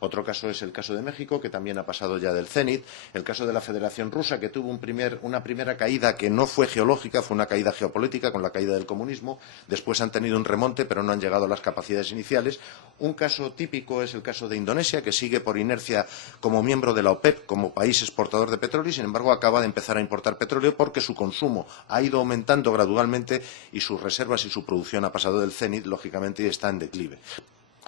Otro caso es el caso de México, que también ha pasado ya del Zenit. El caso de la Federación Rusa, que tuvo una primera caída que no fue geológica, fue una caída geopolítica con la caída del comunismo. Después han tenido un remonte, pero no han llegado a las capacidades iniciales. Un caso típico es el caso de Indonesia, que sigue por inercia como miembro de la OPEP, como país exportador de petróleo, y sin embargo acaba de empezar a importar petróleo porque su consumo ha ido aumentando gradualmente y sus reservas y su producción ha pasado del Zenit, lógicamente, y está en declive.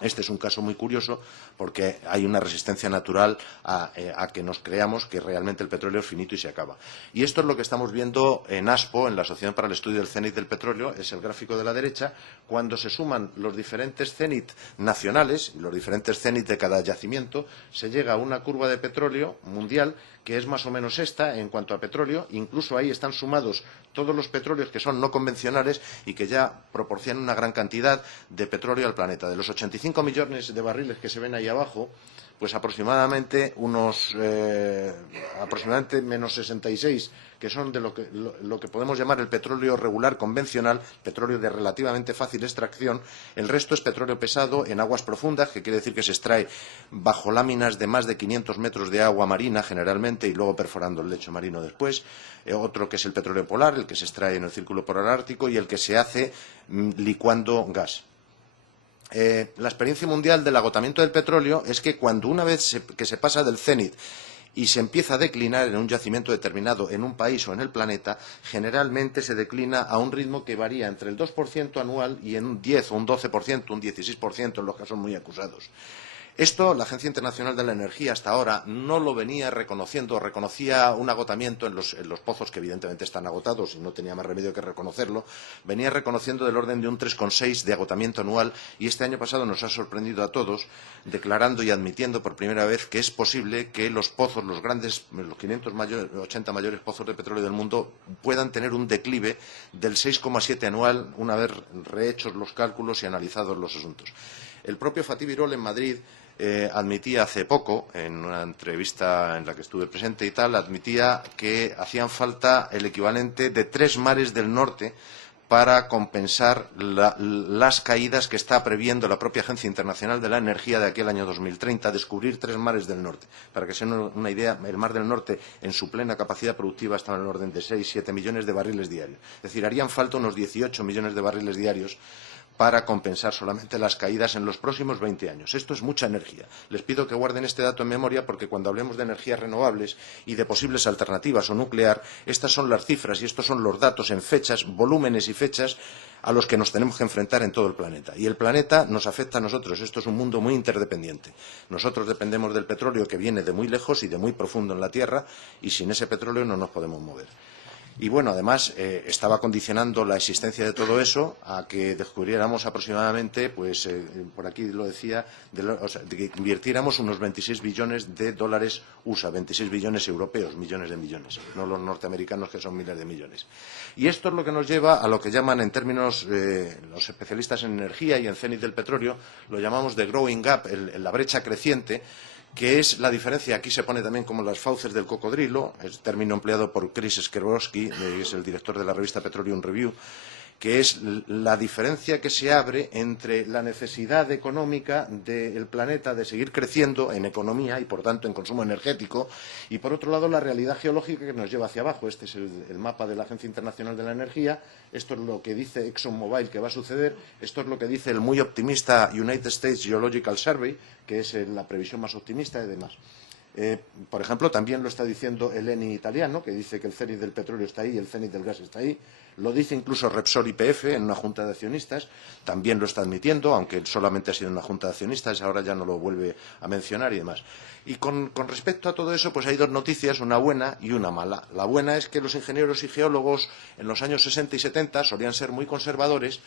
Este es un caso muy curioso porque hay una resistencia natural a que nos creamos que realmente el petróleo es finito y se acaba. Y esto es lo que estamos viendo en ASPO, en la Asociación para el Estudio del Zenit del Petróleo, es el gráfico de la derecha, cuando se suman los diferentes zenit nacionales, los diferentes zenit de cada yacimiento, se llega a una curva de petróleo mundial que es más o menos esta en cuanto a petróleo. Incluso ahí están sumados todos los petróleos que son no convencionales y que ya proporcionan una gran cantidad de petróleo al planeta. De los 85 millones de barriles que se ven ahí abajo, pues aproximadamente aproximadamente menos 66, que son de lo que podemos llamar el petróleo regular convencional, petróleo de relativamente fácil extracción. El resto es petróleo pesado en aguas profundas, que quiere decir que se extrae bajo láminas de más de 500 metros de agua marina, generalmente, y luego perforando el lecho marino después. Otro que es el petróleo polar, el que se extrae en el Círculo Polar Ártico, y el que se hace licuando gas. La experiencia mundial del agotamiento del petróleo es que cuando una vez que se pasa del cenit y se empieza a declinar en un yacimiento determinado en un país o en el planeta, generalmente se declina a un ritmo que varía entre el 2% anual y en un 10 o un 12%, un 16% en los casos muy acusados. Esto, la Agencia Internacional de la Energía hasta ahora no lo venía reconociendo, reconocía un agotamiento en los pozos que evidentemente están agotados y no tenía más remedio que reconocerlo, venía reconociendo del orden de un 3,6 de agotamiento anual, y este año pasado nos ha sorprendido a todos declarando y admitiendo por primera vez que es posible que los pozos, los 580 mayores pozos de petróleo del mundo, puedan tener un declive del 6,7 anual una vez rehechos los cálculos y analizados los asuntos. El propio Fatih Birol en Madrid admitía hace poco, en una entrevista en la que estuve presente y tal, admitía que hacían falta el equivalente de 3 mares del norte para compensar las caídas que está previendo la propia Agencia Internacional de la Energía de aquí al año 2030, descubrir 3 mares del norte. Para que se den una idea, el Mar del Norte en su plena capacidad productiva está en el orden de 6-7 millones de barriles diarios. Es decir, harían falta unos 18 millones de barriles diarios para compensar solamente las caídas en los próximos 20 años. Esto es mucha energía. Les pido que guarden este dato en memoria porque cuando hablemos de energías renovables y de posibles alternativas o nuclear, estas son las cifras y estos son los datos en fechas, volúmenes y fechas a los que nos tenemos que enfrentar en todo el planeta. Y el planeta nos afecta a nosotros. Esto es un mundo muy interdependiente. Nosotros dependemos del petróleo que viene de muy lejos y de muy profundo en la Tierra, y sin ese petróleo no nos podemos mover. Y bueno, además estaba condicionando la existencia de todo eso a que descubriéramos aproximadamente, pues por aquí lo decía, de que invirtiéramos unos 26 billones de dólares USA, 26 billones europeos, millones de millones, no los norteamericanos, que son miles de millones. Y esto es lo que nos lleva a lo que llaman en términos los especialistas en energía y en cenit del petróleo, lo llamamos the growing gap, la brecha creciente, que es la diferencia. Aquí se pone también como las fauces del cocodrilo, el término empleado por Chris Skrowski, que es el director de la revista Petroleum Review, que es la diferencia que se abre entre la necesidad económica del planeta de seguir creciendo en economía y, por tanto, en consumo energético, y, por otro lado, la realidad geológica que nos lleva hacia abajo. Este es el mapa de la Agencia Internacional de la Energía. Esto es lo que dice ExxonMobil que va a suceder. Esto es lo que dice el muy optimista United States Geological Survey, que es la previsión más optimista y demás. Por ejemplo, también lo está diciendo el ENI italiano, que dice que el cenit del petróleo está ahí y el cenit del gas está ahí. Lo dice incluso Repsol YPF en una junta de accionistas, también lo está admitiendo, aunque solamente ha sido una junta de accionistas, ahora ya no lo vuelve a mencionar y demás. Y con respecto a todo eso, pues hay dos noticias, una buena y una mala. La buena es que los ingenieros y geólogos en los años 60 y 70 solían ser muy conservadores,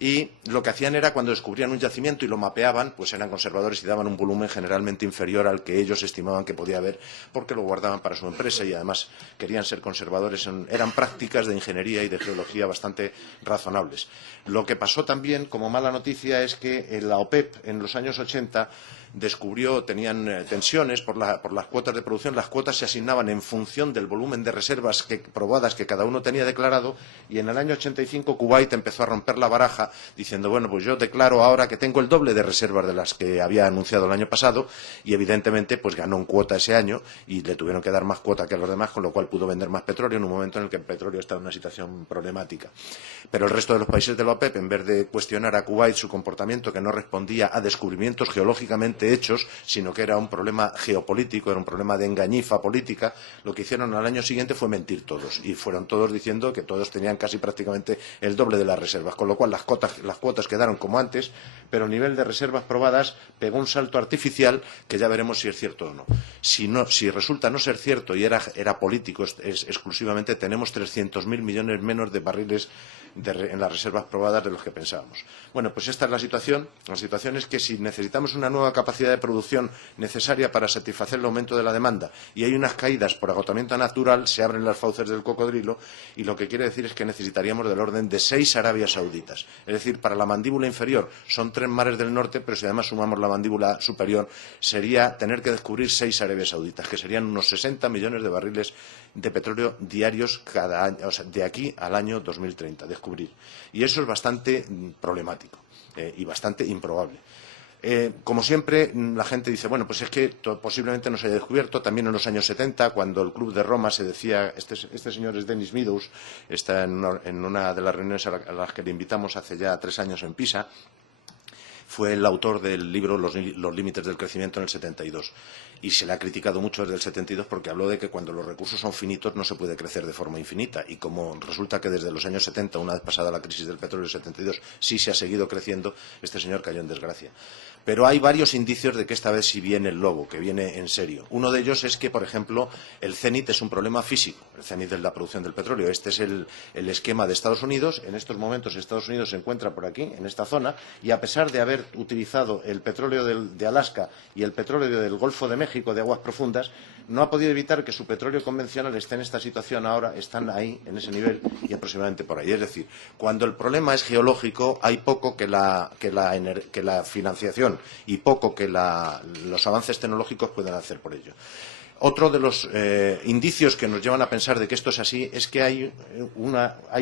y lo que hacían era, cuando descubrían un yacimiento y lo mapeaban, pues eran conservadores y daban un volumen generalmente inferior al que ellos estimaban que podía haber, porque lo guardaban para su empresa y además querían ser conservadores. Eran prácticas de ingeniería y de geología bastante razonables. Lo que pasó también como mala noticia es que la OPEP en los años 80 descubrió, tenían tensiones por las cuotas de producción. Las cuotas se asignaban en función del volumen de reservas probadas que cada uno tenía declarado, y en el año 85 Kuwait empezó a romper la baraja diciendo, bueno, pues yo declaro ahora que tengo el doble de reservas de las que había anunciado el año pasado, y evidentemente pues ganó en cuota ese año y le tuvieron que dar más cuota que a los demás, con lo cual pudo vender más petróleo en un momento en el que el petróleo estaba en una situación problemática. Pero el resto de los países de la OPEP, en vez de cuestionar a Kuwait su comportamiento, que no respondía a descubrimientos geológicamente hechos, sino que era un problema geopolítico, era un problema de engañifa política, lo que hicieron al año siguiente fue mentir todos, y fueron todos diciendo que todos tenían casi prácticamente el doble de las reservas, con lo cual las cuotas quedaron como antes, pero el nivel de reservas probadas pegó un salto artificial que ya veremos si es cierto o no. Si resulta no ser cierto y era político exclusivamente, tenemos 300.000 millones menos de barriles en las reservas probadas de los que pensábamos. Bueno, pues esta es la situación. La situación es que si necesitamos una nueva capacidad de producción necesaria para satisfacer el aumento de la demanda y hay unas caídas por agotamiento natural, se abren las fauces del cocodrilo, y lo que quiere decir es que necesitaríamos del orden de 6 Arabias Sauditas. Es decir, para la mandíbula inferior son 3 mares del norte, pero si además sumamos la mandíbula superior, sería tener que descubrir 6 Arabias Sauditas, que serían unos 60 millones de barriles de petróleo diarios cada año, o sea, de aquí al año 2030, descubrir. Y eso es bastante problemático y bastante improbable. Como siempre, la gente dice, bueno, pues es que posiblemente no se haya descubierto. También en los años 70, cuando el Club de Roma se decía, este señor es Denis Meadows, está en una de las reuniones a las que le invitamos hace ya 3 años en Pisa, fue el autor del libro Los límites del crecimiento en el 72. Y se le ha criticado mucho desde el 72 porque habló de que cuando los recursos son finitos no se puede crecer de forma infinita. Y como resulta que desde los años 70, una vez pasada la crisis del petróleo del 72, sí se ha seguido creciendo, este señor cayó en desgracia. Pero hay varios indicios de que esta vez sí viene el lobo, que viene en serio. Uno de ellos es que, por ejemplo, el cenit es un problema físico. El cenit es la producción del petróleo. Este es el esquema de Estados Unidos. En estos momentos Estados Unidos se encuentra por aquí, en esta zona, y a pesar de haber utilizado el petróleo de Alaska y el petróleo del Golfo de México, de aguas profundas, no ha podido evitar que su petróleo convencional esté en esta situación ahora, están ahí, en ese nivel, y aproximadamente por ahí. Es decir, cuando el problema es geológico, hay poco que la financiación y poco que los avances tecnológicos pueden hacer por ello. Otro de los indicios que nos llevan a pensar de que esto es así es que hay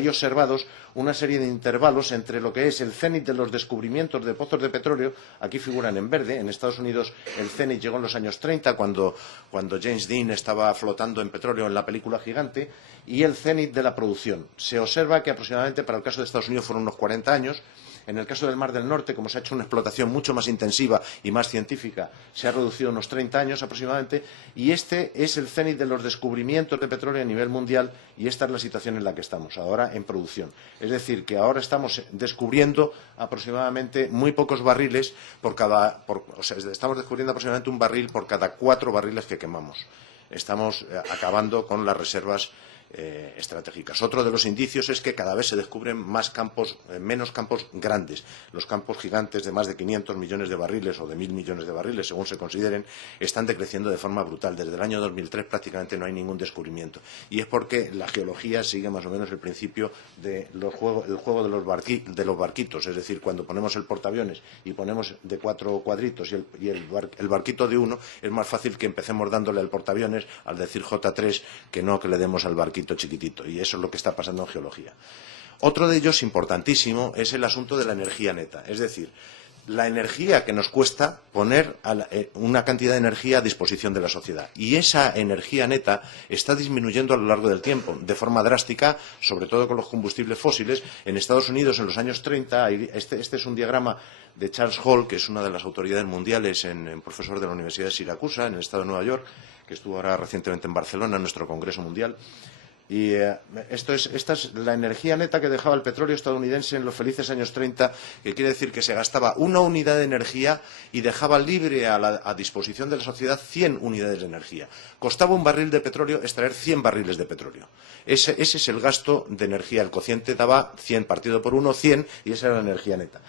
observados una serie de intervalos entre lo que es el cenit de los descubrimientos de pozos de petróleo. Aquí figuran en verde. En Estados Unidos el cenit llegó en los años 30, cuando James Dean estaba flotando en petróleo en la película Gigante, y el cenit de la producción. Se observa que aproximadamente para el caso de Estados Unidos fueron unos 40 años. En el caso del Mar del Norte, como se ha hecho una explotación mucho más intensiva y más científica, se ha reducido unos 30 años aproximadamente, y este es el cenit de los descubrimientos de petróleo a nivel mundial, y esta es la situación en la que estamos ahora en producción. Es decir, que ahora estamos descubriendo aproximadamente muy pocos barriles estamos descubriendo aproximadamente un barril por cada 4 barriles que quemamos. Estamos acabando con las reservas estratégicas. Otro de los indicios es que cada vez se descubren menos campos grandes. Los campos gigantes de más de 500 millones de barriles o de 1.000 millones de barriles, según se consideren, están decreciendo de forma brutal. Desde el año 2003 prácticamente no hay ningún descubrimiento. Y es porque la geología sigue más o menos el principio del juego de los barquitos. Es decir, cuando ponemos el portaaviones y ponemos de 4 cuadritos y el barquito de 1, es más fácil que empecemos dándole al portaaviones al decir J3 que no que le demos al barquito chiquitito, y eso es lo que está pasando en geología. Otro de ellos, importantísimo, es el asunto de la energía neta, es decir, la energía que nos cuesta poner una cantidad de energía a disposición de la sociedad. Y esa energía neta está disminuyendo a lo largo del tiempo, de forma drástica, sobre todo con los combustibles fósiles. En Estados Unidos, en los años 30, este es un diagrama de Charles Hall, que es una de las autoridades mundiales, profesor de la Universidad de Siracusa, en el estado de Nueva York, que estuvo ahora recientemente en Barcelona, en nuestro Congreso Mundial. Y esta es la energía neta que dejaba el petróleo estadounidense en los felices años 30, que quiere decir que se gastaba una unidad de energía y dejaba libre a disposición de la sociedad 100 unidades de energía. Costaba un barril de petróleo extraer 100 barriles de petróleo. Ese es el gasto de energía. El cociente daba 100 partido por 1, 100, y esa era la energía neta.